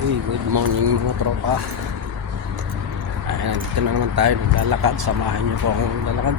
Uy, good morning mga tropa. Ayan, nandito na naman tayo naglalakad. Samahan niyo po akong naglalakad.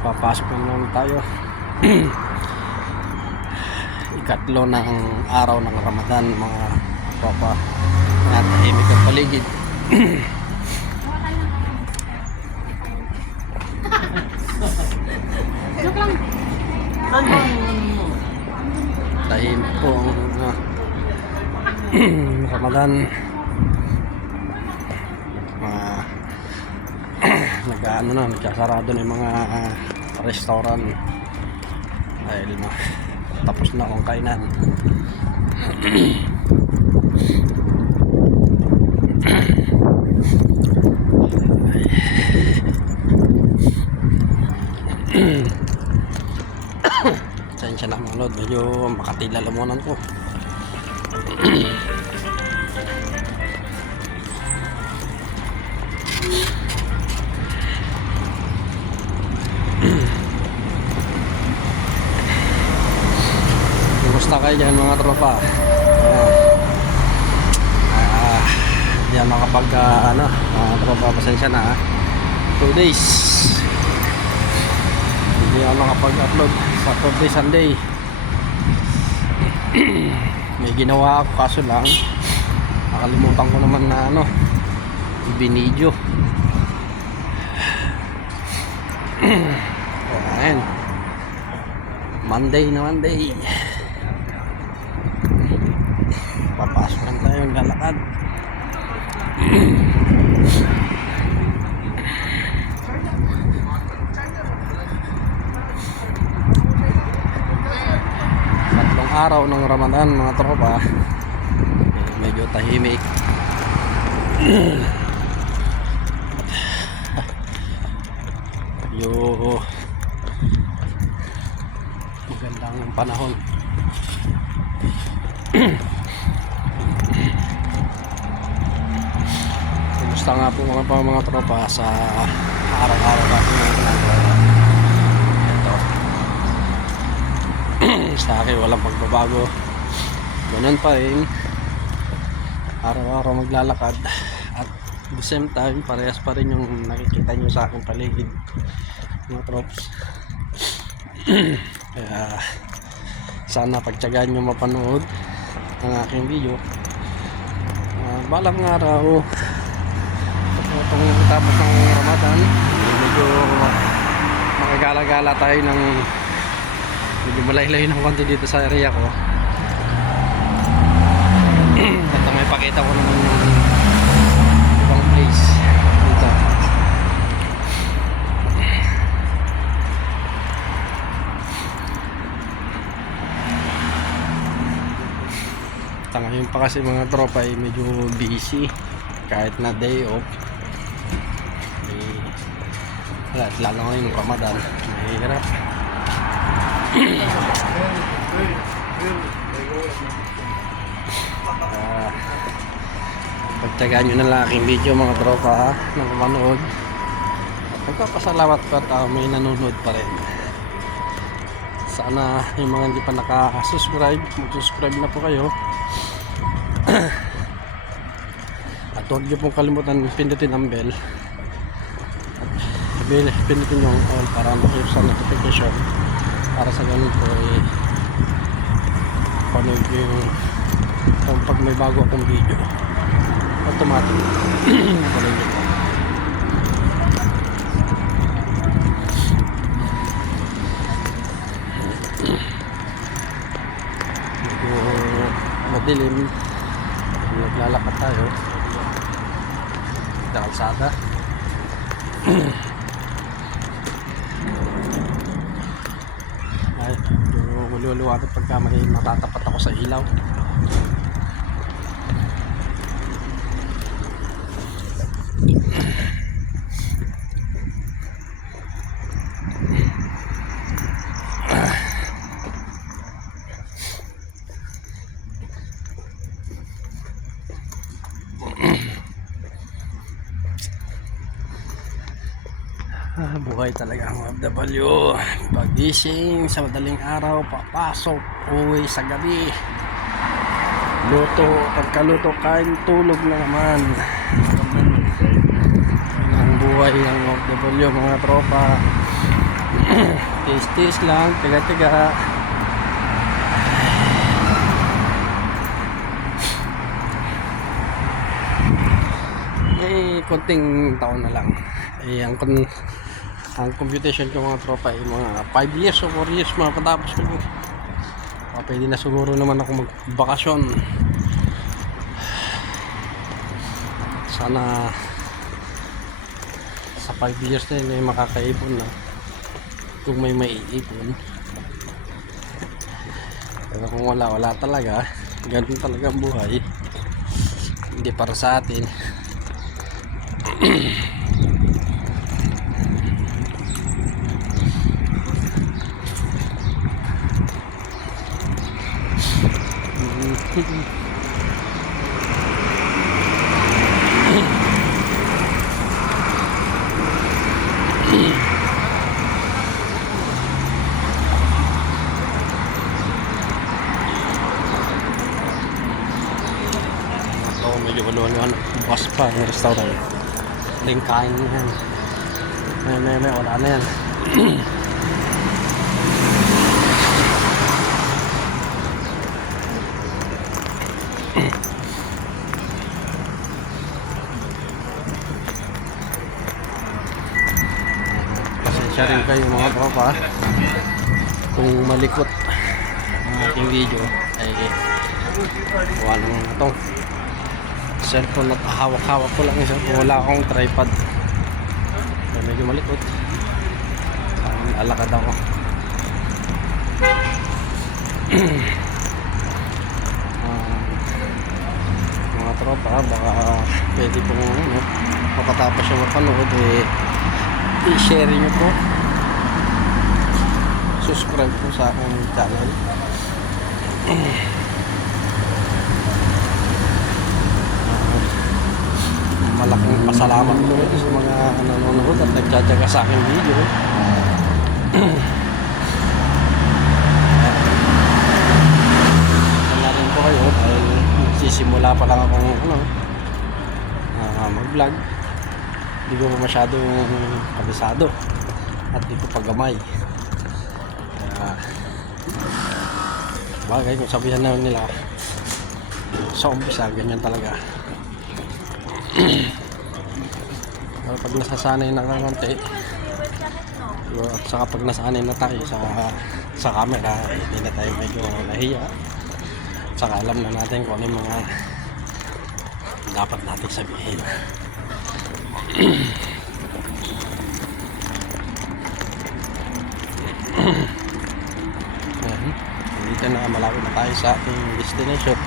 Papasok na naman tayo. Ikatlo ng araw ng Ramadan mga tropa. Natahimik ang paligid. Tahimik po ang Ramadan. Nag-ano na, nagsasarado na yung mga restaurant dahil tapos na akong kainan. Sensya na mga lord, medyo makatila lamunan ko. Kumusta kayo dyan mga tropa? Yan makapag mga tropa, pasensya na 2 days hindi ako makapag-upload Saturday, Sunday. May ginawa ako kaso lang nakalimutan ko naman na i-video. Ayan, Monday na Monday. Papasok lang tayo ng lalakad. Tatlong araw ng Ramadan mga tropa. Medyo tahimik. Medyo magandang panahon. Kumusta nga po mga tropa sa araw-araw natin ng ginagawa. Ito sa akin walang pagbabago, ganun pa rin, araw-araw maglalakad at at the same time parehas pa rin yung nakikita nyo sa aking paligid mga trops. Kaya sana pagtyagaan nyo mapanood ang aking video. Balang araw itong tapos ng Ramadan medyo makagala-gala tayo ng medyo malay-lay ng konti dito sa area ko. At may pakita ko naman yung ibang place dito. Ngayon pa kasi mga tropa ay medyo busy kahit na day off. Lalo ngayong Ramadan mahirap. Pagtyagaan nyo na lang aking video mga tropa na manood. Pagpapasalamat pa tao may nanonood pa rin. Sana yung mga hindi pa nakasubscribe mag-subscribe na po kayo. At huwag nyo pong kalimutan pindutin ang bell at pindutin yung all para makip sa notification para sa ganun po panood yung pag may bago akong video automatic panood nyo po. Medyo madilim, naglalakad tayo sa kalsada. Ay, luwag-luwag pagka may matatapat ako sa ilaw. Buhay talaga ang OFW. Pagising sa madaling araw, papasok, uwi sa gabi. Luto, pagkaluto, kain, tulog na naman. Yan ang buhay ng OFW mga tropa. Tis-tis lang, tiga-tiga. Konting taon na lang ang computation ko mga tropa ay mga 5 years o 4 years mapatapos ko. Pwede na siguro naman ako magbakasyon. Sana sa 5 years na yun ay makakaipon na kung may maiipon. Pero kung wala talaga, ganun talaga ang buhay, hindi para sa atin. Medyo waluan bus pa ng restaurant. Ling kain na yan. May wala na yan. Pasensya rin kayo mga tropa kung malikot ang ating video ay wala naman ito. Cellphone at hawak-hawak ko lang isa, wala akong tripod. Medyo malikot. Alakad ako. Mga tropa, baka pwede pong makatapos yung mapanood, i-share nyo po, subscribe po sa aking channel. Malaking pasalamat po sa mga nanonood at nagtsatsaga sa aking video. Sana rin po kayo dahil nagsisimula pa lang akong mag-vlog. Hindi ko pa masyadong kabisado at di ko pagamay. Bagay kung sabihan na nila sa umpisa, ganyan talaga. Pero pag nasasanay na konti at saka pag nasanay na tayo sa camera, hindi na tayo medyo nahiya. Saka alam na natin kung ano yung mga dapat natin sabihin. Dito na, malapit na tayo sa ating destination.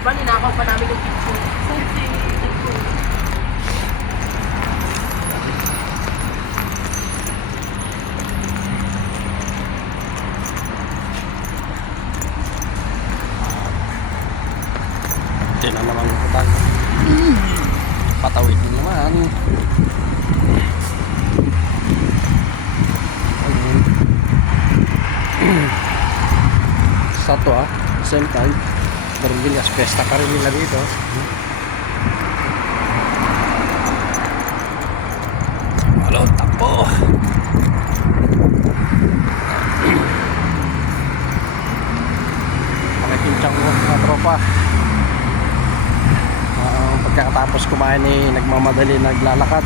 Diba ninakaw pa namin yung picture? Hindi na naman putan. Patawid din naman. Sa to same time Barangay Pesta ka rin nila dito. Halo, takbo. Pakikinchang mo mga tropa. Pagkatapos kumain nagmamadali, naglalakad.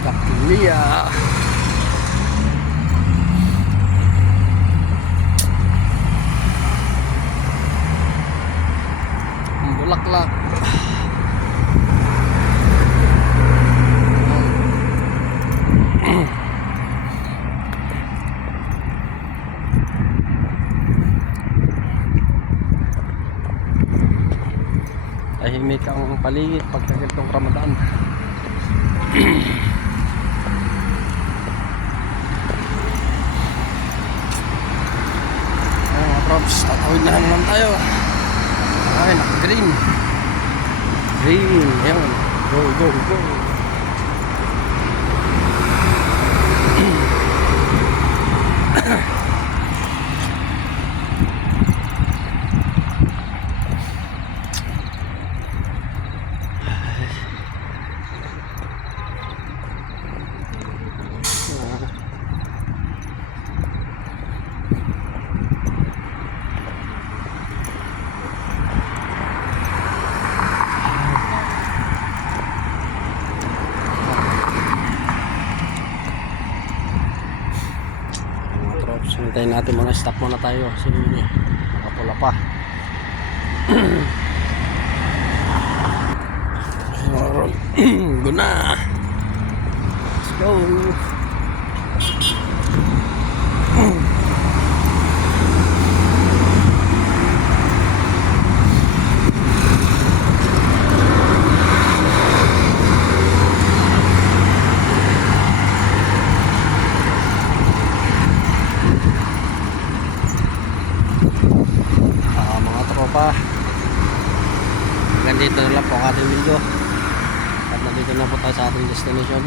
Kapilya. Bulaklak. Tahimik ang paligid pagkakitong Ramadan. Ayun mga props, tatawid na naman tayo. Ay, naka-green. Green. Ayan. Go, go, go. Mga trops, hintayin natin muna, stop muna tayo kasi nakapula pa. Ayun, go na. Let's go. Mga tropa, hanggang dito na lang po ang ating video at nandito na po tayo sa ating destination.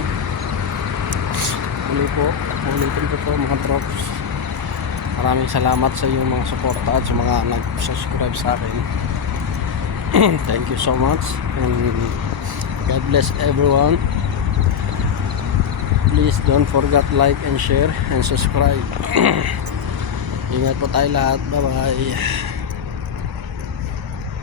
Muli po, ulitin ko po mga trops, maraming salamat sa iyong mga suporta at sa mga nag-subscribe sa akin. Thank you so much and God bless everyone. Please don't forget like and share and subscribe. Ingat po tayo lahat. Bye bye.